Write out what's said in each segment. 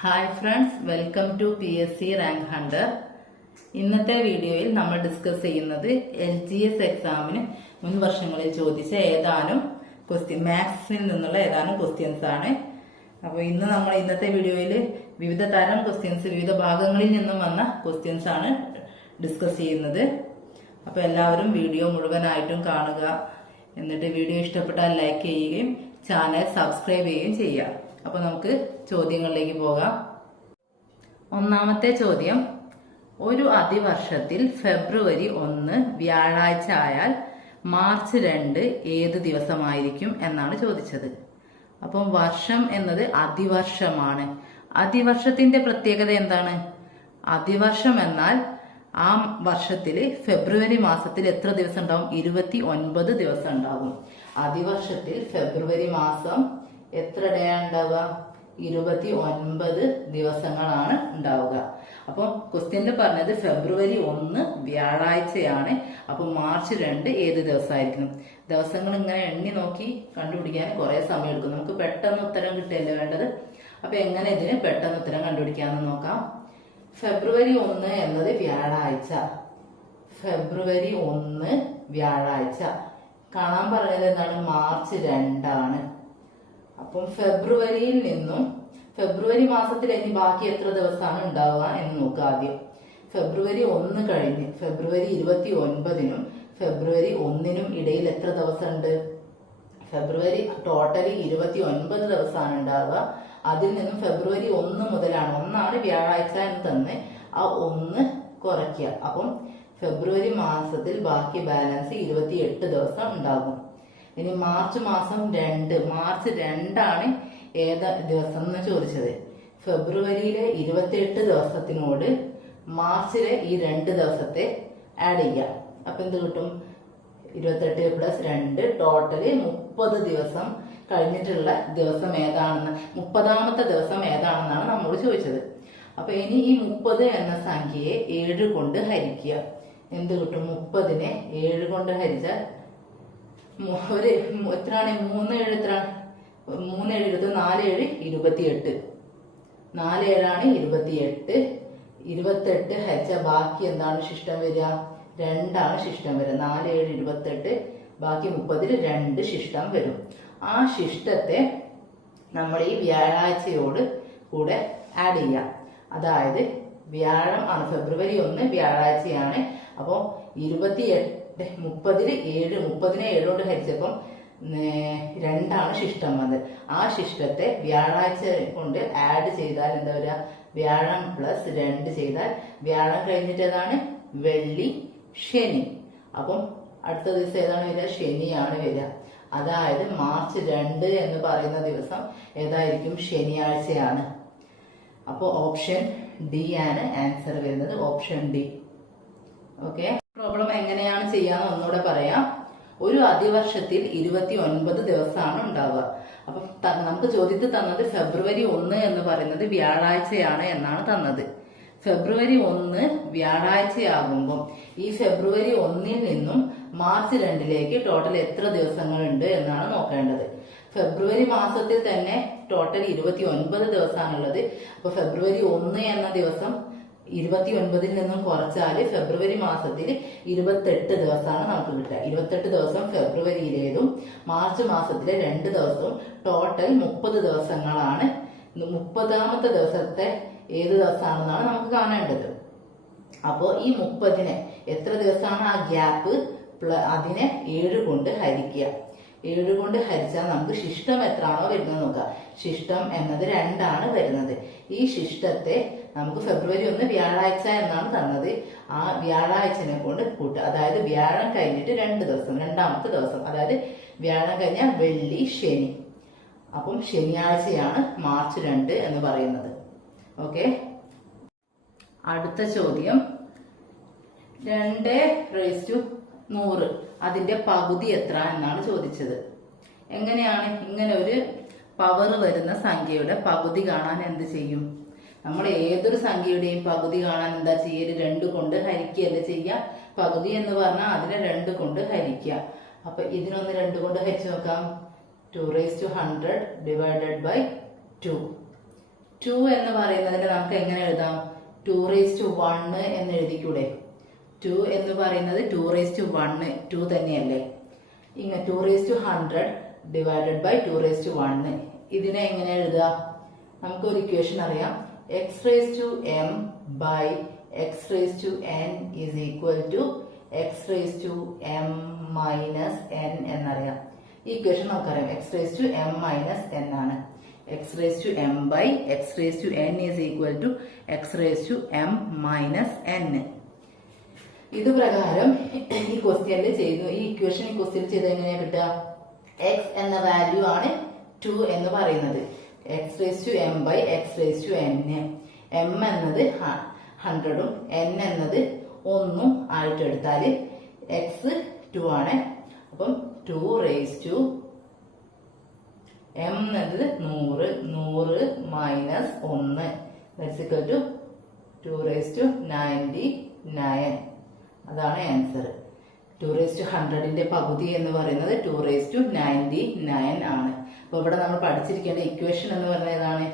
Hi friends, welcome to PSC rank hunter. ഇന്നത്തെ വീഡിയോയിൽ നമ്മൾ ഡിസ്കസ് ചെയ്യുന്നത് LGS എക്സാമിന് മുൻ വർഷങ്ങളിൽ ചോദിച്ച ഏതാനും മാത്സിൽ നിന്നുള്ള ഏതാനും ക്വസ്റ്റ്യൻസ് ആണ്. അപ്പോൾ ഇന്നത്തെ വീഡിയോയിൽ വിവിധ തരം ക്വസ്റ്റ്യൻസ്, വിവിധ ഭാഗങ്ങളിൽ നിന്നും വന്ന ക്വസ്റ്റ്യൻസ് ആണ് ഡിസ്കസ് ചെയ്യുന്നത്. അപ്പോൾ എല്ലാവരും വീഡിയോ മുഴുവനായിട്ടും കാണുക. എന്നിട്ട് വീഡിയോ ഇഷ്ടപ്പെട്ടാൽ ലൈക്ക് ചെയ്യുകയും ചാനൽ സബ്സ്ക്രൈബ് ചെയ്യുകയും ചെയ്യുക. അപ്പോൾ നമുക്ക് ചോദ്യങ്ങളിലേക്ക് പോകാം. ഒന്നാമത്തെ ചോദ്യം, ഒരു അതിവർഷത്തിൽ ഫെബ്രുവരി 1 വ്യാഴാഴ്ച ആയാൽ മാർച്ച് 2 ഏത് ദിവസമായിരിക്കും എന്നാണ് ചോദിച്ചത്. അപ്പം വർഷം എന്നത് അതിവർഷമാണ്. അതിവർഷത്തിന്റെ പ്രത്യേകത എന്താണ്? അതിവർഷം എന്നാൽ ആ വർഷത്തിൽ ഫെബ്രുവരി മാസത്തിൽ എത്ര ദിവസം ഉണ്ടാവും? 29 ദിവസം ഉണ്ടാകും. അതിവർഷത്തിൽ ഫെബ്രുവരി മാസം എത്ര ഡേ ഉണ്ടാവുക? 29 ദിവസങ്ങളാണ് ഉണ്ടാവുക. അപ്പോൾ ക്വസ്റ്റ്യനിൽ പറഞ്ഞത് ഫെബ്രുവരി 1 വ്യാഴാഴ്ചയാണ്. അപ്പൊ മാർച്ച് 2 ഏത് ദിവസമായിരിക്കും? ദിവസങ്ങൾ ഇങ്ങനെ എണ്ണി നോക്കി കണ്ടുപിടിക്കാൻ കുറെ സമയം എടുക്കും. നമുക്ക് പെട്ടെന്ന് ഉത്തരം കിട്ടിയല്ലേ വേണ്ടത്. അപ്പൊ എങ്ങനെ ഇതിന് പെട്ടെന്ന് ഉത്തരം കണ്ടുപിടിക്കാന്ന് നോക്കാം. ഫെബ്രുവരി 1 എന്നത് വ്യാഴാഴ്ച. ഫെബ്രുവരി 1 വ്യാഴാഴ്ച. കാണാൻ പറഞ്ഞത് എന്താണ്? മാർച്ച് 2 ആണ്. അപ്പം ഫെബ്രുവരിയിൽ നിന്നും ഫെബ്രുവരി മാസത്തിൽ ഇനി ബാക്കി എത്ര ദിവസമാണ് ഉണ്ടാവുക എന്ന് നോക്കുക. ആദ്യം ഫെബ്രുവരി 1 കഴിഞ്ഞ് ഫെബ്രുവരി 29നും ഫെബ്രുവരി 1നും ഇടയിൽ എത്ര ദിവസമുണ്ട്? ഫെബ്രുവരി ടോട്ടലി 29 ദിവസമാണ് ഉണ്ടാവുക. അതിൽ നിന്നും ഫെബ്രുവരി 1 മുതലാണ്, 1 വ്യാഴാഴ്ച എന്ന് തന്നെ ആ 1 കുറയ്ക്കുക. അപ്പം ഫെബ്രുവരി മാസത്തിൽ ബാക്കി ബാലൻസ് 28 ദിവസം ഉണ്ടാകും. ഇനി മാർച്ച് മാസം 2, മാർച്ച് 2 ആണ് ഏത് ദിവസം എന്ന് ചോദിച്ചത്. ഫെബ്രുവരിയിലെ 28 ദിവസത്തിനോട് മാർച്ചിലെ ഈ 2 ദിവസത്തെ ആഡ് ചെയ്യാം. അപ്പൊ എന്ത് കിട്ടും? 28 + 2 ടോട്ടല് 30 ദിവസം കഴിഞ്ഞിട്ടുള്ള ദിവസം ഏതാണെന്ന്, 30ാമത്തെ ദിവസം ഏതാണെന്നാണ് നമ്മോട് ചോദിച്ചത്. അപ്പൊ ഇനി ഈ 30 എന്ന സംഖ്യയെ 7 കൊണ്ട് ഹരിക്കുക. എന്ത് കിട്ടും? 30നെ 7 കൊണ്ട് ഹരിച്ചാൽ എത്രയാണ്? 3 7 എത്രയാണ്? 3 7 20, 4 7 28. 4 7 ആണ് 28. 28 ഹരിച്ച ബാക്കി എന്താണ് ശിഷ്ടം വരിക? 2 ആണ് ശിഷ്ടം വരിക. 4 7 28, ബാക്കി 30ൽ 2 ശിഷ്ടം വരും. ആ ശിഷ്ടത്തെ നമ്മൾ ഈ വ്യാഴാഴ്ചയോട് കൂടെ ആഡ് ചെയ്യാം. അതായത് വ്യാഴം ആണ്, ഫെബ്രുവരി 1 വ്യാഴാഴ്ചയാണ്. അപ്പോൾ 28 30ൽ 7, 30നെ 7 കൊണ്ട് ഹരിച്ചപ്പം 2 ആണ് ശിഷ്ടം വന്നത്. ആ ശിഷ്ടത്തെ വ്യാഴാഴ്ച കൊണ്ട് ആഡ് ചെയ്താൽ എന്താ വരിക? വ്യാഴം +2 ചെയ്താൽ വ്യാഴം കഴിഞ്ഞിട്ട് ഏതാണ്? വെള്ളി, ശനി. അപ്പം അടുത്ത ദിവസം ഏതാണ് വരിക? ശനിയാണ് വരിക. അതായത് മാർച്ച് 2 എന്ന് പറയുന്ന ദിവസം ഏതായിരിക്കും? ശനിയാഴ്ചയാണ്. അപ്പോൾ ഓപ്ഷൻ ഡി ആണ് ആൻസർ വരുന്നത്. Option D. ഓക്കെ. പ്രോബ്ലം എങ്ങനെയാണ് ചെയ്യാന്ന് ഒന്നുകൂടെ പറയാം. ഒരു അതിവർഷത്തിൽ 29 ദിവസമാണ് ഉണ്ടാവുക. അപ്പം നമുക്ക് ചോദ്യത്തിൽ തന്നത് ഫെബ്രുവരി 1 എന്ന് പറയുന്നത് വ്യാഴാഴ്ചയാണ് എന്നാണ് തന്നത്. ഫെബ്രുവരി 1 വ്യാഴാഴ്ചയാകുമ്പോൾ ഈ ഫെബ്രുവരി 1ൽ നിന്നും മാർച്ച് 2ലേക്ക് ടോട്ടൽ എത്ര ദിവസങ്ങളുണ്ട് എന്നാണ് നോക്കേണ്ടത്. ഫെബ്രുവരി മാസത്തിൽ തന്നെ ടോട്ടൽ 29 ദിവസമാണുള്ളത്. അപ്പൊ ഫെബ്രുവരി 1 എന്ന ദിവസം 29ൽ നിന്നും കുറച്ചാൽ ഫെബ്രുവരി മാസത്തിൽ 28 ദിവസമാണ് നമുക്ക് കിട്ടുക. 28 ദിവസം ഫെബ്രുവരിയിലേതും മാർച്ച് മാസത്തിലെ 2 ദിവസവും ടോട്ടൽ 30 ദിവസങ്ങളാണ്. 30ാമത്തെ ദിവസത്തെ ഏത് ദിവസമാണെന്നാണ് നമുക്ക് കാണേണ്ടത്. അപ്പോൾ ഈ 30നെ എത്ര ദിവസമാണ് ആ ഗ്യാപ്പ്? അതിനെ 7 കൊണ്ട് ഹരിക്കുക. 7 കൊണ്ട് ഹരിച്ചാൽ നമുക്ക് ശിഷ്ടം എത്രയാണോ വരുന്നത് നോക്കുക. ശിഷ്ടം എന്നത് 2 ആണ് വരുന്നത്. ഈ ശിഷ്ടത്തെ നമുക്ക് ഫെബ്രുവരി 1 വ്യാഴാഴ്ച എന്നാണ് തന്നത്. ആ വ്യാഴാഴ്ചനെ കൊണ്ട് കൂട്ടുക. അതായത് വ്യാഴം കഴിഞ്ഞിട്ട് 2 ദിവസം, 2ാമത്തെ ദിവസം, അതായത് വ്യാഴം കഴിഞ്ഞാൽ വെള്ളി, ശനി. അപ്പം ശനിയാഴ്ചയാണ് മാർച്ച് 2 എന്ന് പറയുന്നത്. ഓക്കെ. അടുത്ത ചോദ്യം, 2⁻100 അതിന്റെ പകുതി എത്ര എന്നാണ് ചോദിച്ചത്. എങ്ങനെയാണ് ഇങ്ങനെ ഒരു പവർ വരുന്ന സംഖ്യയുടെ പകുതി കാണാൻ എന്ത് ചെയ്യും? നമ്മൾ ഏതൊരു സംഖ്യയുടെയും പകുതി കാണാൻ എന്താ ചെയ്യല്? 2 കൊണ്ട് ഹരിക്കുകയല്ലേ ചെയ്യുക. പകുതി എന്ന് പറഞ്ഞാൽ അതിനെ 2 കൊണ്ട് ഹരിക്കുക. അപ്പൊ ഇതിനൊന്ന് 2 കൊണ്ട് ഹരിച്ചു നോക്കാം. 2⁻100 / 2. 2 എന്ന് പറയുന്നതിന് നമുക്ക് എങ്ങനെ എഴുതാം? 2⁻1 എന്ന് എഴുതിക്കൂടെ? 2 എന്ന് പറയുന്നത് 2⁻1 2 തന്നെയല്ലേ? ഇങ്ങനെ 2⁻100 ഡിവൈഡഡ് ബൈ 2⁻1. ഇതിനെ എങ്ങനെ എഴുതുക? നമുക്ക് ഒരു ഇക്വേഷൻ അറിയാം. x⁻m by x⁻n is equal to x⁻m minus n എന്നറിയാം. ഈ ഇക്വേഷൻ നമുക്കറിയാം. x⁻m minus n ആണ്. x⁻m by x⁻n is equal to x⁻m minus n. ഇത് പ്രകാരം ഈ ക്വസ്റ്റ്യനിൽ ചെയ്തു. ഈ ഇക്വേഷൻ ഈ ക്വസ്റ്റ്യൻ ചെയ്ത് എങ്ങനെയാ കിട്ടുക? x എന്ന വാല്യൂ ആണ് 2 എന്ന് പറയുന്നത്. x⁻m by x⁻n. m എന്നത് 100ഉം n എന്നത് 1ഉം ആയിട്ട് എടുത്താൽ x 2 ആണ്. അപ്പം 2⁻m എന്നത് 100 മൈനസ് 1 ദാറ്റ്സ് ഈക്വൽ ടു 2⁻99. അതാണ് ആൻസർ. 2⁻100ന്റെ പകുതി എന്ന് പറയുന്നത് 2⁻99 ആണ്. അപ്പൊ ഇവിടെ നമ്മൾ പഠിച്ചിരിക്കേണ്ട ഇക്വേഷൻ എന്ന് പറയുന്നത് ഏതാണ്?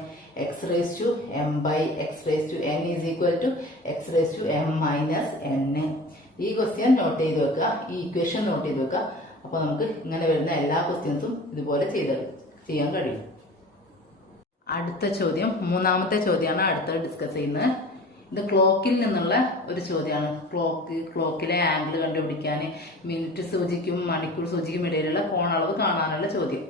x⁻m by x⁻n is equal to x⁻m minus n. ഈ ക്വസ്റ്റ്യൻ നോട്ട് ചെയ്ത് വെക്കുക, ഈ ഇക്വേഷൻ നോട്ട് ചെയ്ത് വെക്കുക. അപ്പൊ നമുക്ക് ഇങ്ങനെ വരുന്ന എല്ലാ ക്വസ്റ്റ്യൻസും ഇതുപോലെ ചെയ്യാൻ കഴിയും. അടുത്ത ചോദ്യം, മൂന്നാമത്തെ ചോദ്യമാണ് അടുത്ത ഡിസ്കസ് ചെയ്യുന്നത്. ഇത് ക്ലോക്കിൽ നിന്നുള്ള ഒരു ചോദ്യമാണ്. ക്ലോക്കിലെ ആംഗിൾ കണ്ടുപിടിക്കാൻ മിനിറ്റ് സൂചിക്കും മണിക്കൂർ സൂചിക്കും ഇടയിലുള്ള കോണളവ് കാണാനുള്ള ചോദ്യം.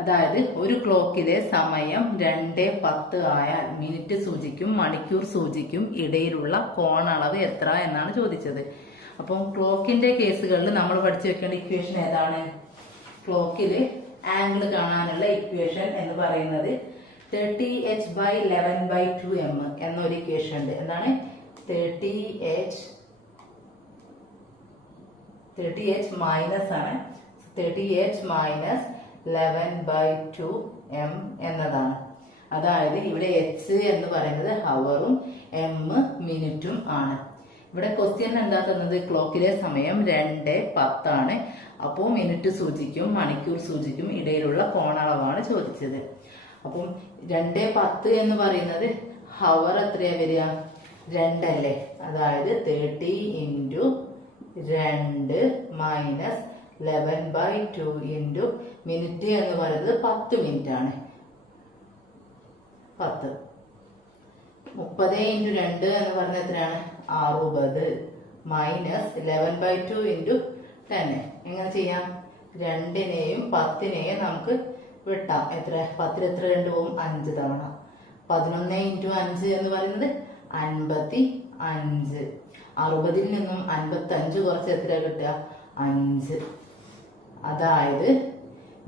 അതായത് ഒരു ക്ലോക്കിലെ സമയം 2:10 ആയാൽ മിനിറ്റ് സൂചിക്കും മണിക്കൂർ സൂചിക്കും ഇടയിലുള്ള കോണളവ് എത്ര എന്നാണ് ചോദിച്ചത്. അപ്പം ക്ലോക്കിന്റെ കേസുകളിൽ നമ്മൾ പഠിച്ചു വെക്കേണ്ട ഇക്വേഷൻ ഏതാണ്? ക്ലോക്കില് ആംഗിൾ കാണാനുള്ള ഇക്വേഷൻ എന്ന് പറയുന്നത് 30h by 11/2m എന്നൊരു ഇക്വേഷൻ ഉണ്ട്. എന്താണ്? 30h മൈനസ് ആണ്. 30h മൈനസ് 11/2m എന്നതാണ്. അതായത് ഇവിടെ h എന്ന് പറയുന്നത് ഹവറും m മിനിറ്റും ആണ്. ഇവിടെ ക്വസ്റ്റ്യൻ എന്താ തന്നത്? ക്ലോക്കിലെ സമയം 2:10 ആണ്. അപ്പോൾ മിനിറ്റ് സൂചിക്കും മണിക്കൂർ സൂചിക്കും ഇടയിലുള്ള കോണളവാണ് ചോദിച്ചത്. അപ്പം 2:10 എന്ന് പറയുന്നത് ഹവർ എത്രയാ വരിക? 2 അല്ലേ? അതായത് 30 × 2 മൈനസ് 11/2 ഇൻറ്റു മിനിറ്റ് എന്ന് പറയുന്നത് 10 മിനിറ്റ് ആണ്. 10 30 × 2 എന്ന് പറയുന്നത് എത്രയാണ്? 60 മൈനസ് 11/2 ഇൻറ്റു 10. എങ്ങനെ ചെയ്യാം? 2നെയും 10നെയും നമുക്ക് വിട്ടാം. എത്ര? 10 എത്ര 2 പോവും? 5 തവണ. 11 × 5 എന്ന് പറയുന്നത് 55. 60ൽ നിന്നും 55 കുറച്ച് എത്ര കിട്ടുക? 5. അതായത്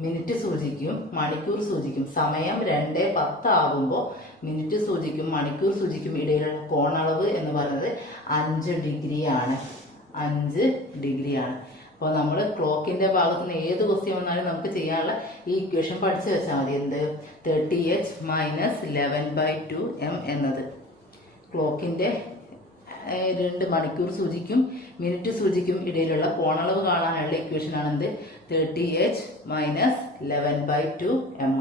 മിനിറ്റ് സൂചിക്കും മണിക്കൂർ സൂചിക്കും സമയം 2:10 ആകുമ്പോൾ മിനിറ്റ് സൂചിക്കും മണിക്കൂർ സൂചിക്കും ഇടയിലുള്ള കോണളവ് എന്ന് പറയുന്നത് 5 ഡിഗ്രി ആണ്. 5 ഡിഗ്രി ആണ്. അപ്പോൾ നമ്മൾ ക്ലോക്കിന്റെ ഭാഗത്ത് നിന്ന് ഏത് ക്വസ്റ്റ്യൻ വന്നാലും നമുക്ക് ചെയ്യാനുള്ള ഈ ഇക്വേഷൻ പഠിച്ചു വെച്ചാൽ മതി. എന്ത്? 30h മൈനസ് 11/2m എന്നത് ക്ലോക്കിന്റെ 2 മണിക്കൂർ സൂചിക്കും മിനിറ്റ് സൂചിക്കും ഇടയിലുള്ള കോണളവ് കാണാനുള്ള ഇക്വേഷൻ ആണ്. എന്ത്? 30h minus 11/2m.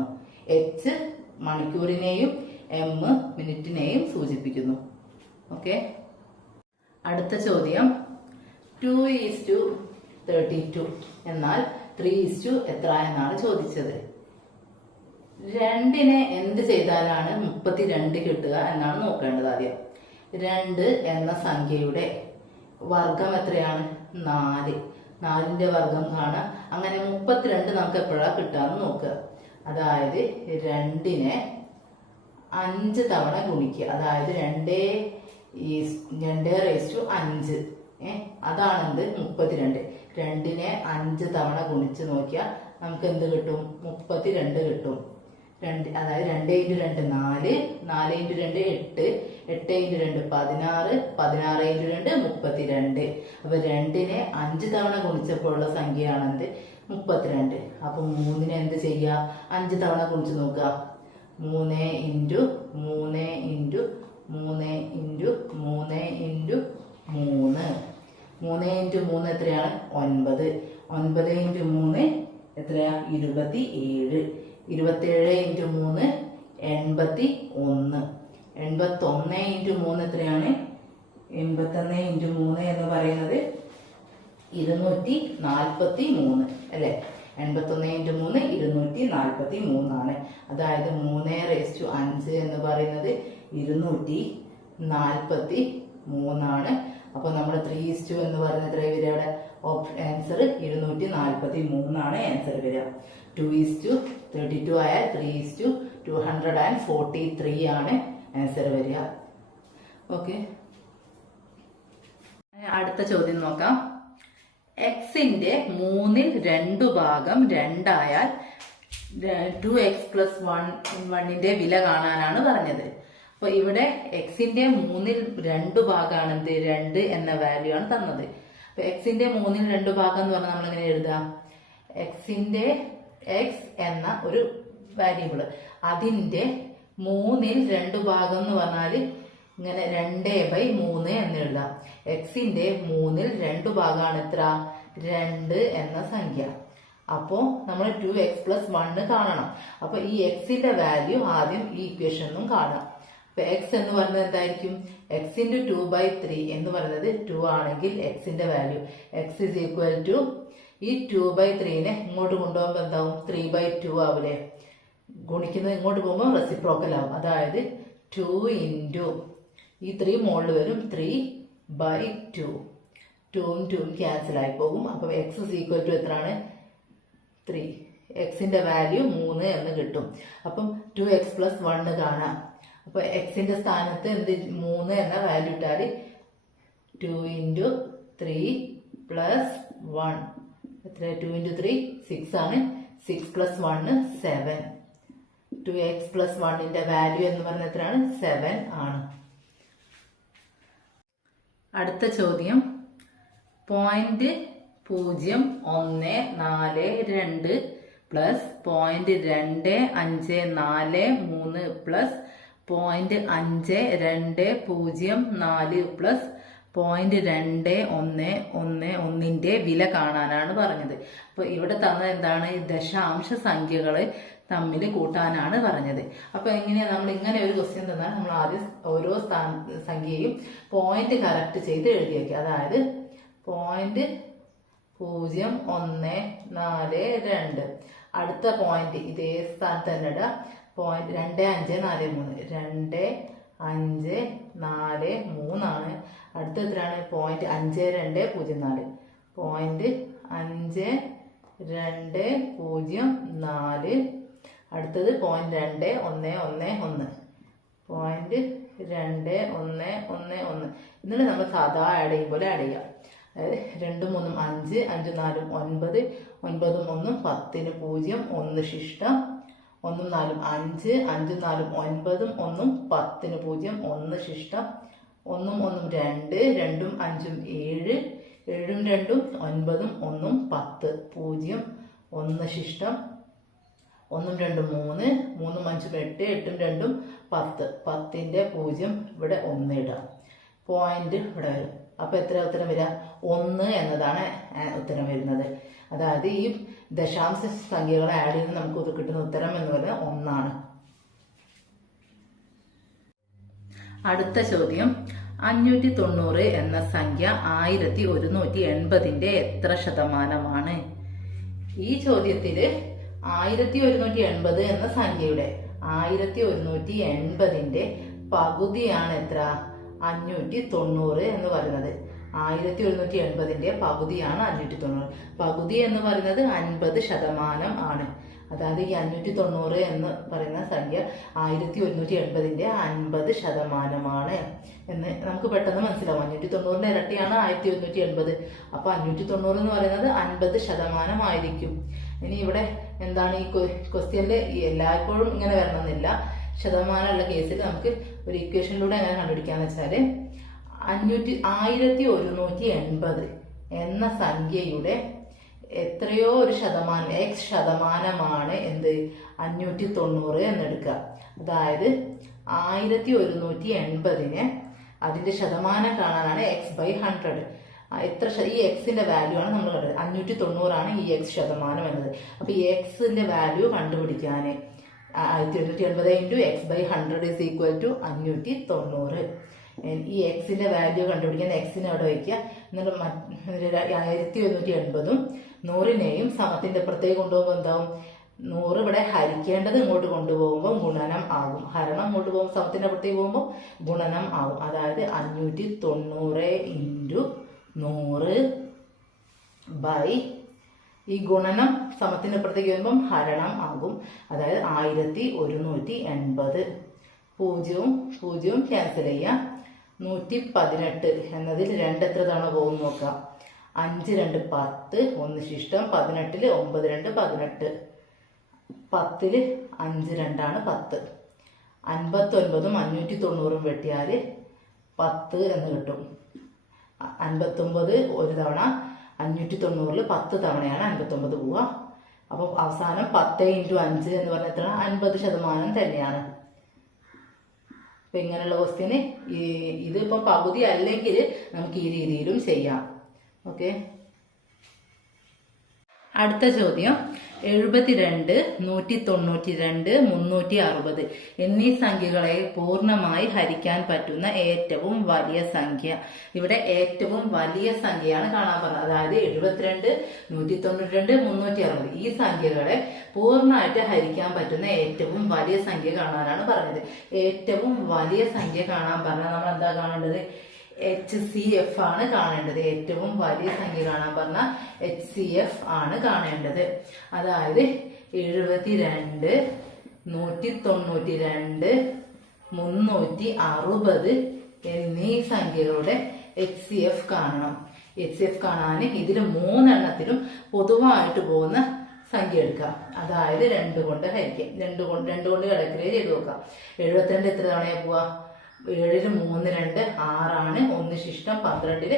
h മണിക്കൂറിനെയും m മിനിറ്റിനെയും സൂചിപ്പിക്കുന്നു. ഓക്കെ. അടുത്ത ചോദ്യം 2:32 എന്നാൽ 3 എത്ര എന്നാണ് ചോദിച്ചത്. 2നെ എന്ത് ചെയ്താലാണ് 32 കിട്ടുക എന്നാണ് നോക്കേണ്ടത്. ആദ്യം 2 എന്ന സംഖ്യയുടെ വർഗം എത്രയാണ്? 4. 4ന്റെ വർഗം കാണാം. അങ്ങനെ 32 നമുക്ക് എപ്പോഴാണ് കിട്ടാന്ന് നോക്കുക. അതായത് 2നെ 5 തവണ ഗുണിക്കുക. അതായത് 2:5 അതാണ് എന്ത്? 32. 2നെ 5 തവണ ഗുണിച്ച് നോക്കിയാൽ നമുക്ക് എന്ത് കിട്ടും? 32 കിട്ടും. അതായത് 2 × 2 4, 4 × 2 8, 8 × 2 16, 16 × 2 32. അപ്പൊ 2നെ 5 തവണ ഗുണിച്ചപ്പോഴുള്ള സംഖ്യയാണെന്ത്? 32. അപ്പൊ 3നെ എന്ത് ചെയ്യുക? 5 തവണ ഗുണിച്ച് നോക്കുക. 3 × 3 × 3 × 3 × 3. 3 × 3 എത്രയാണ്? 9. 9 × 3 എത്രയാ? 27. 27 × 3 81. 81 ഇൻറ്റു 3 എത്രയാണ്? 81 ഇൻറ്റു 3 എന്ന് പറയുന്നത് 243 അല്ലേ? 81 ഇൻറ്റു 3 243 ആണ്. അതായത് 3⁵5 എന്ന് പറയുന്നത് 243 ആണ്. അപ്പൊ നമ്മുടെ 3:2 എന്ന് പറയുന്നത് എത്ര വരിക? അവിടെ ആൻസർ 243 ആണ് ആൻസർ വരിക. 2:32 ആയാൽ 3:243 ആണ് ആൻസർ വരിക. ഓക്കെ, അടുത്ത ചോദ്യം നോക്കാം. എക്സിന്റെ 2/3 ആയാൽ 2x + 1ന്റെ വില കാണാനാണ് പറഞ്ഞത്. അപ്പൊ ഇവിടെ എക്സിന്റെ 2/3 എന്ത്? 2 എന്ന വാല്യൂ ആണ് തന്നത്. അപ്പൊ എക്സിന്റെ 2/3 എന്ന് പറഞ്ഞാൽ നമ്മൾ എങ്ങനെ എഴുതാം? എക്സിന്റെ എക്സ് എന്ന ഒരു വാരിയബിള്, അതിന്റെ 2/3 എന്ന് പറഞ്ഞാല് ഇങ്ങനെ 2/3 എന്ന് എഴുതാം. എക്സിന്റെ 2/3 എത്ര? 2 എന്ന സംഖ്യ. അപ്പോ നമ്മൾ 2x + 1 കാണണം. അപ്പൊ ഈ എക്സിന്റെ വാല്യൂ ആദ്യം ഈ ഇക്വേഷനും കാണാം. അപ്പൊ എക്സ് എന്ന് പറയുന്നത് എന്തായിരിക്കും? എക്സ് ഇൻറ്റു 2/3 എന്ന് പറയുന്നത് 2 ആണെങ്കിൽ എക്സിന്റെ value x is equal to ഈ 2/3നെ ഇങ്ങോട്ട് കൊണ്ടുപോകുമ്പോൾ എന്താവും? 3/2 ആവില്ലേ? ഗുണിക്കുന്നത് ഇങ്ങോട്ട് പോകുമ്പോൾ റെസിപ്രോക്കൽ ആവും. അതായത് 2 ഇൻറ്റു ഈ 3 മുകളിൽ വരും, 3/2. 2ഉം 2ഉം ക്യാൻസൽ ആയി പോകും. അപ്പൊ എക്സ് ഇസ് ഈക്വൽ ടു എത്രയാണ്? 3. എക്സിന്റെ വാല്യൂ 3 എന്ന് കിട്ടും. അപ്പം 2x + 1 കാണാം. അപ്പൊ എക്സിന്റെ സ്ഥാനത്ത് എന്ത് 3 എന്ന വാല്യൂ ഇട്ടാൽ 2 ഇൻറ്റു 3 + 1 എത്ര? 2 ഇൻറ്റു 3 6 ആണ്. 6 + 1 7. 2x + 1ന്റെ വാല്യൂ എന്ന് പറഞ്ഞാൽ എത്രയാണ്? 7 ആണ്. അടുത്ത ചോദ്യം 0.0142 പ്ലസ് 0.2543 പ്ലസ് 0.5204 പ്ലസ് 0.2111ന്റെ വില കാണാനാണ് പറഞ്ഞത്. അപ്പൊ ഇവിടെ തന്നത് എന്താണ്? ദശാംശ സംഖ്യകള് തമ്മിൽ കൂട്ടാനാണ് പറഞ്ഞത്. അപ്പൊ എങ്ങനെയാ നമ്മൾ ഇങ്ങനെ ഒരു ക്വസ്റ്റ്യൻ തന്നാൽ നമ്മൾ ആദ്യം ഓരോ സംഖ്യയും പോയിന്റ് കറക്റ്റ് ചെയ്ത് എഴുതി വയ്ക്കുക. അതായത് 0.0142. അടുത്ത പോയിന്റ് ഇതേ സ്ഥാനത്ത് തന്നെ ഇടുക. 0.2543 2543 ആണ്. അടുത്ത എത്രയാണ്? 0.5204 0.5204. അടുത്തത് 0.2111 0.2111. എന്നിട്ട് നമ്മൾ സാധാ ആഡ് ചെയ്യും പോലെ ആഡ് ചെയ്യാം. അതായത് 2 3 5 5 4 9 9 1 10 0 1 ശിഷ്ടം 1 4 5 5 4 9 1 10 0 1 ശിഷ്ടം 1 1 2 2 5 7 7 2 9 1 10 0 1 ശിഷ്ടം 1 2 3 3 5 8 8 2 10 10ന്റെ 0 ഇവിടെ 1 ഇടാം. പോയിന്റ് ഇവിടെ വരും. അപ്പൊ എത്ര ഉത്തരം വരിക? 1 എന്നതാണ് ഉത്തരം വരുന്നത്. അതായത് ഈ ദശാംശ സംഖ്യകളെ ആഡ് ചെയ്ത് നമുക്ക് കിട്ടുന്ന ഉത്തരം എന്ന് പറയുന്നത് 1 ആണ്. അടുത്ത ചോദ്യം 590 എന്ന സംഖ്യ 1180ന്റെ എത്ര ശതമാനമാണ്? ഈ ചോദ്യത്തില് 1180 എന്ന സംഖ്യയുടെ 1180ന്റെ പകുതിയാണ് എത്ര? 590 എന്ന് പറയുന്നത്. 1180ന്റെ പകുതിയാണ് 590. പകുതി എന്ന് പറയുന്നത് 50% ആണ്. അതായത് ഈ 590 എന്ന് പറയുന്ന സംഖ്യ 1180ന്റെ 50% എന്ന് നമുക്ക് പെട്ടെന്ന് മനസ്സിലാവും. 590ന്റെ ഇരട്ടിയാണ് 1180. അപ്പൊ 590 എന്ന് പറയുന്നത് 50% ആയിരിക്കും. ഇനി ഇവിടെ എന്താണ് ഈ ക്വസ്റ്റ്യനില് എല്ലായ്പ്പോഴും ഇങ്ങനെ വരണമെന്നില്ല. ശതമാനമുള്ള കേസിൽ നമുക്ക് ഒരു ഇക്വേഷനിലൂടെ എങ്ങനെ കണ്ടുപിടിക്കാന്ന് വെച്ചാല് 1180 എന്ന സംഖ്യയുടെ എത്രയോ ഒരു ശതമാനം x% എന്ത് 590 എന്നെടുക്കുക. അതായത് 1180നെ അതിന്റെ ശതമാനം കാണാനാണ് x/100. എത്ര ഈ എക്സിന്റെ വാല്യൂ ആണ് നമ്മൾ കണ്ടത്. 590 ആണ് ഈ x% എന്നത്. അപ്പൊ ഈ എക്സിന്റെ വാല്യൂ കണ്ടുപിടിക്കാന് 1180 into X by 100 is equal to 590. ഈ എക്സിന്റെ വാല്യൂ കണ്ടുപിടിക്കാൻ എക്സിനെ അവിടെ വയ്ക്കുക. എന്നിട്ട് 1180ഉം 100നെയും സമത്തിന്റെ അപ്പുറത്തേക്ക് കൊണ്ടുപോകുമ്പോൾ എന്താവും? 100 ഇവിടെ ഹരിക്കേണ്ടത് ഇങ്ങോട്ട് കൊണ്ടുപോകുമ്പോൾ ഗുണനം ആകും. ഹരണം ഇങ്ങോട്ട് പോകുമ്പോൾ സമത്തിന്റെ അപ്പുറത്തേക്ക് പോകുമ്പോൾ ഗുണനം ആകും. അതായത് 590 ഇൻറ്റു 100 ബൈ ഈ ഗുണനം സമത്തിന്റെ അപ്പുറത്തേക്ക് വരുമ്പം ഹരണം ആകും. അതായത് 1180. പൂജ്യവും പൂജ്യവും ക്യാൻസൽ ചെയ്യാം. 118 എന്നതിൽ 2 എത്ര തവണ പോകും നോക്കാം. 5 2 10, 1 ശിഷ്ടം. 18 9 2 18. 10 5 2 10. 59ഉം 590ഉം വെട്ടിയാൽ 10 എന്ന് കിട്ടും. 59 ഒരു തവണ, 590ൽ 10 തവണയാണ് 59 പോവുക. അപ്പോൾ അവസാനം 10 ഇൻറ്റു 5 എന്ന് പറഞ്ഞാൽ എത്ര? 50% തന്നെയാണ്. അപ്പൊ ഇങ്ങനെയുള്ള ക്വസ്റ്റ്യന് ഇതിപ്പോ പകുതി അല്ലെങ്കിൽ നമുക്ക് ഈ രീതിയിലും ചെയ്യാം. ഓക്കെ, അടുത്ത ചോദ്യം 72, 192, 360 എന്നീ സംഖ്യകളെ പൂർണ്ണമായി ഹരിക്കാൻ പറ്റുന്ന ഏറ്റവും വലിയ സംഖ്യ. ഇവിടെ ഏറ്റവും വലിയ സംഖ്യയാണ് കാണാൻ പറഞ്ഞത്. അതായത് 72, 192, 360 ഈ സംഖ്യകളെ പൂർണ്ണമായിട്ട് ഹരിക്കാൻ പറ്റുന്ന ഏറ്റവും വലിയ സംഖ്യ കാണാനാണ് പറഞ്ഞത്. ഏറ്റവും വലിയ സംഖ്യ കാണാൻ പറഞ്ഞാൽ നമ്മൾ എന്താ കാണേണ്ടത്? HCF ആണ് കാണേണ്ടത്. ഏറ്റവും വലിയ സംഖ്യ കാണാൻ പറഞ്ഞ HCF ആണ് കാണേണ്ടത്. അതായത് 72, 192, 360 എന്നീ സംഖ്യകളുടെ HCF കാണണം. HCF കാണാൻ ഇതിൽ 3 എണ്ണത്തിലും പൊതുവായിട്ട് പോകുന്ന സംഖ്യ എടുക്കുക. അതായത് 2 കൊണ്ട് ഹരിക്കാം. 2 കൊണ്ട് കിടക്കുകയും ചെയ്ത് നോക്കാം. 72 എത്ര തവണയാ പോവാ? 7ൽ 3 2 6ആണ്. 1 ശിഷ്ടം. 12ൽ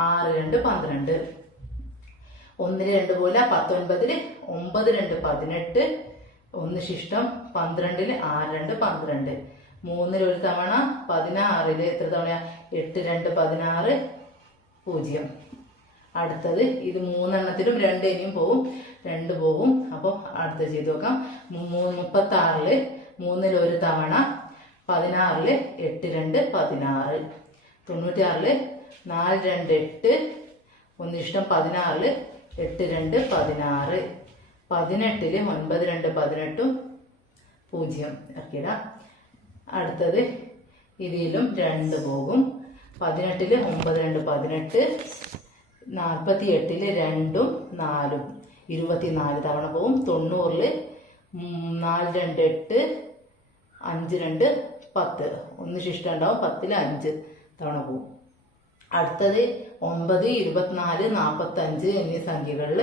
6 2 12. 1ൽ 2 പോലെ 19ൽ 9 2 18. 1 ശിഷ്ടം. 12ൽ 6 2 12. 3ൽ ഒരു തവണ. 16ൽ എത്ര തവണ? 8 2 16 0. അടുത്തത് ഇത് 3 എണ്ണത്തിലും 2 ഇനിയും പോവും. 2 പോകും. അപ്പോൾ അടുത്ത ചെയ്ത് നോക്കാം. 36ൽ 3ൽ ഒരു തവണ. 16ൽ 8 2 16. 96ൽ 4 2 8. 1 ഇഷ്ടം. 16ൽ 8 2 16. 18ൽ 9 2 18 0 ഇറക്കിയിടാം. അടുത്തത് ഇതിലും 2 പോകും. 18ൽ 9 2 18. 48ൽ 2ഉം 4ഉം 24 തവണ പോവും. 90ൽ 4 2 8. 5 2 10. 1 ശിഷ്ടം ഉണ്ടാവും. 10ൽ 5 തവണ പോവും. അടുത്തത് 9, 24, 45 എന്നീ സംഖ്യകളിൽ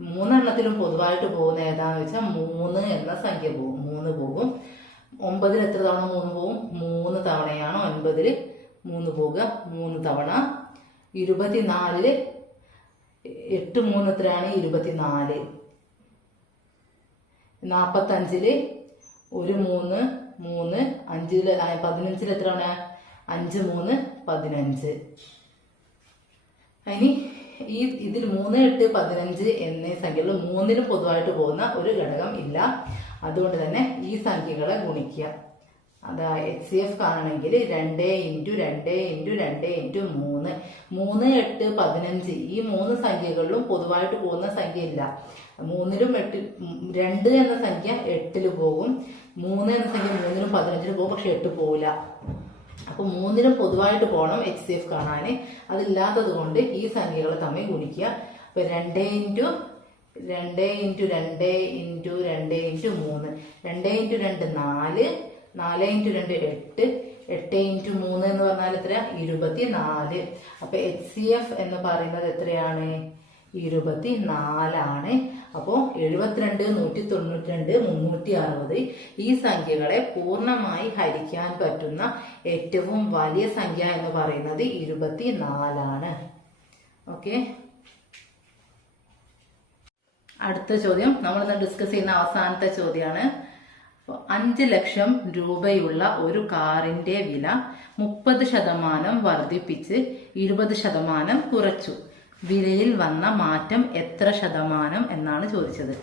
3 എണ്ണത്തിലും പൊതുവായിട്ട് പോകുന്ന ഏതാന്ന് വെച്ചാൽ 3 എന്ന സംഖ്യ പോകും. 3 പോകും. 9ൽ എത്ര തവണ 3 പോവും? 3 തവണയാണ് 9ൽ 3 പോവുക. 3 തവണ. 24ൽ 8 3 എത്രയാണ്? 24. 45ൽ ഒരു 3 3. 5ൽ 15ൽ എത്രയാണ്? 5 3 15. ഇനി ഇതിൽ 3 8 15 എന്നീ സംഖ്യകൾ 3ലും പൊതുവായിട്ട് പോകുന്ന ഒരു ഘടകം ഇല്ല. അതുകൊണ്ട് തന്നെ ഈ സംഖ്യകളെ ഗുണിക്കുക. അതായത് HCF കാണണമെങ്കിൽ 2 ഇൻറ്റു 2 ഇൻറ്റു 2 ഇൻറ്റു 3. 3 8 15 ഈ 3 സംഖ്യകളിലും പൊതുവായിട്ട് പോകുന്ന സംഖ്യ ഇല്ല. 3ലും 8 2 എന്ന സംഖ്യ 8ൽ പോകും. 3 എന്ന സംഖ്യ 3ലും 15ലും പോകും. പക്ഷെ 8 പോവില്ല. അപ്പൊ 3ലും പൊതുവായിട്ട് പോകണം HCF കാണാൻ. അതില്ലാത്തത് കൊണ്ട് ഈ സംഖ്യകളെ തമ്മിൽ ഗുണിക്കുക. അപ്പൊ 2 into 2 into 2 into 2 into 3. 2 into 2 4. 4 into 2 8. 8 into 3 എന്ന് പറഞ്ഞാൽ എത്ര? 24. അപ്പൊ HCF എന്ന് പറയുന്നത് എത്രയാണ്? 24 ആണ്. അപ്പോൾ 72, 192, 360 ഈ സംഖ്യകളെ പൂർണ്ണമായി ഹരിക്കാൻ പറ്റുന്ന ഏറ്റവും വലിയ സംഖ്യ എന്ന് പറയുന്നത് 24 ആണ്. ഓക്കെ, അടുത്ത ചോദ്യം നമ്മൾ ഡിസ്കസ് ചെയ്യുന്ന അവസാനത്തെ ചോദ്യമാണ്. 5 ലക്ഷം രൂപയുള്ള ഒരു കാറിന്റെ വില 30% വർദ്ധിപ്പിച്ച് 20% കുറച്ചു. വിലയിൽ വന്ന മാറ്റം എത്ര ശതമാനം എന്നാണ് ചോദിച്ചത്.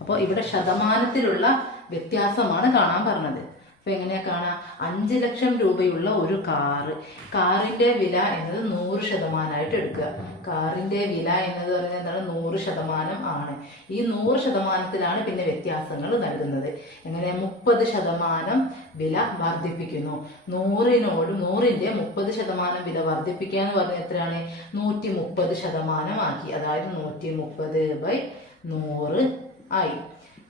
അപ്പോൾ ഇവിടെ ശതമാനത്തിലുള്ള വ്യത്യാസമാണ് കാണാൻ പറഞ്ഞത്. അപ്പൊ എങ്ങനെയാ കാണാം? 5 ലക്ഷം രൂപയുള്ള ഒരു കാറിന്റെ വില എന്നത് 100% എടുക്കുക. കാറിന്റെ വില എന്നത് പറയുന്നത് എന്താണ്? 100% ആണ്. ഈ 100%ത്തിലാണ് പിന്നെ വ്യത്യാസങ്ങൾ നൽകുന്നത്. എങ്ങനെ? 30% വില വർദ്ധിപ്പിക്കുന്നു. 100ന്റെ 30% വില വർദ്ധിപ്പിക്കുക എന്ന് പറഞ്ഞാൽ എത്രയാണ്? 130% ആക്കി. അതായത് 130/100 ആയി.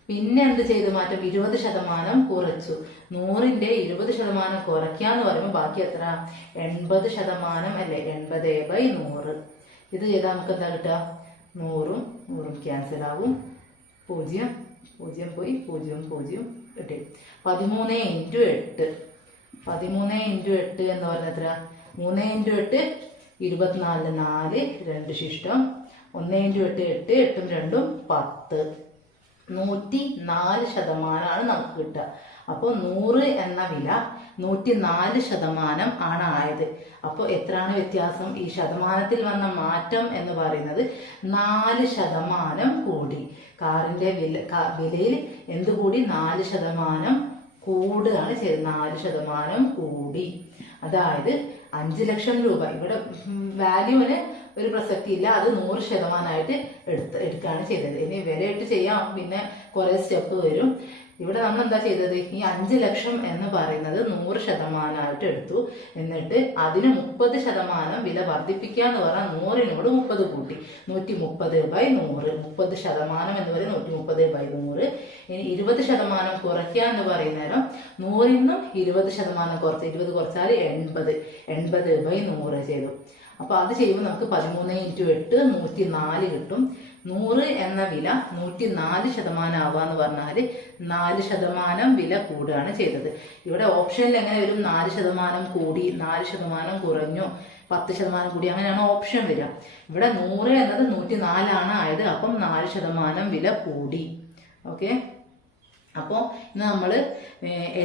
പിന്നെ എന്ത് ചെയ്തു മാറ്റം? 20% കുറച്ചു. 100ന്റെ 20% കുറയ്ക്കാന്ന് പറയുമ്പോൾ ബാക്കി എത്ര? 80% അല്ലേ? 80/100. ഇത് ചെയ്താൽ നമുക്ക് എന്താ കിട്ടുക? 100ഉം 100ഉം ക്യാൻസൽ ആവും. 0 0 പോയി 0 0 കിട്ടി. 13 × 8. 13 × 8 എന്ന് പറഞ്ഞ എത്ര? 3 × 8 24, 4 2 ശിഷ്ടം. 1 × 8 8, 8ഉം 2ഉം 10. 104% നമുക്ക് കിട്ടുക. അപ്പോൾ 100 എന്ന വില 104% ആണ് ആയത്. അപ്പോൾ എത്രയാണ് വ്യത്യാസം? ഈ ശതമാനത്തിൽ വന്ന മാറ്റം എന്ന് പറയുന്നത് 4% കൂടി. കാറിന്റെ വിലയിൽ എന്ത് കൂടി? 4% കൂടുകയാണ് ചെയ്തത്. 4% കൂടി. അതായത് 5 ലക്ഷം രൂപ. ഇവിടെ വാല്യൂവിന് ഒരു പ്രസക്തി ഇല്ല, അത് 100% എടുക്കുകയാണ് ചെയ്തത്. ഇനി വിലയിട്ട് ചെയ്യാം, പിന്നെ കുറെ സ്റ്റെപ്പ് വരും. ഇവിടെ നമ്മൾ എന്താ ചെയ്തത്? ഈ 5 ലക്ഷം എന്ന് പറയുന്നത് 100% എടുത്തു. എന്നിട്ട് അതിന് 30% വില വർദ്ധിപ്പിക്കുക എന്ന് പറഞ്ഞാൽ 100നോട് 30 കൂട്ടി. 130/100. 30% എന്ന് പറയുന്നത് 130/100. ഇനി 20% കുറയ്ക്കുക എന്ന് പറയുന്നേരം 100ന്നും 20% കുറച്ച്. 20 കുറച്ചാൽ 80. 80/100 ചെയ്തു. അപ്പൊ അത് ചെയ്യുമ്പോൾ നമുക്ക് 13 × 8 104 കിട്ടും. 100 എന്ന വില 104% ആവാന്ന് പറഞ്ഞാല് 4% വില കൂടുകയാണ് ചെയ്തത്. ഇവിടെ ഓപ്ഷനിൽ എങ്ങനെ വരും? 4% കൂടി, 4% കുറഞ്ഞു, 10% കൂടി, അങ്ങനെയാണ് ഓപ്ഷൻ വരിക. ഇവിടെ 100 എന്നത് 104 ആയത്. അപ്പം 4% വില കൂടി. ഓക്കെ. അപ്പോൾ ഇന്ന് നമ്മൾ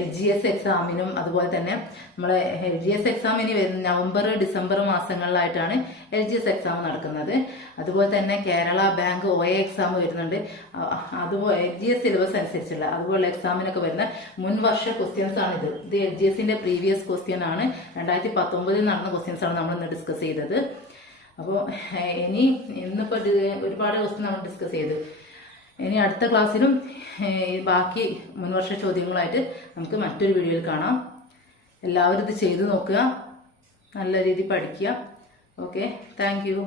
LGS എക്സാമിനും അതുപോലെ തന്നെ നമ്മളെ LGS എക്സാം ഇനി നവംബർ ഡിസംബർ മാസങ്ങളിലായിട്ടാണ് LGS എക്സാം നടക്കുന്നത്. അതുപോലെ തന്നെ കേരള ബാങ്ക് OA എക്സാം വരുന്നുണ്ട്. അതുപോലെ LGS സിലബസ് അനുസരിച്ചുള്ള അതുപോലെ എക്സാമിനൊക്കെ വരുന്ന മുൻവർഷ ക്വസ്റ്റ്യൻസ് ആണ് ഇത്. LGSന്റെ പ്രീവിയസ് ക്വസ്റ്റ്യൻ ആണ്. 2019 നടന്ന ക്വസ്റ്റ്യൻസ് ആണ് നമ്മൾ ഇന്ന് ഡിസ്കസ് ചെയ്തത്. അപ്പോൾ ഇന്നിപ്പോൾ ഒരുപാട് ക്വസ്റ്റ്യൻ നമ്മൾ ഡിസ്കസ് ചെയ്തു. ഇനി അടുത്ത ക്ലാസ്സിലും ബാക്കി മുൻവർഷ ചോദ്യങ്ങളായിട്ട് നമുക്ക് മറ്റൊരു വീഡിയോയിൽ കാണാം. എല്ലാവരും ഇത് ചെയ്തു നോക്കുക, നല്ല രീതിയിൽ പഠിക്കുക. Okay, thank you.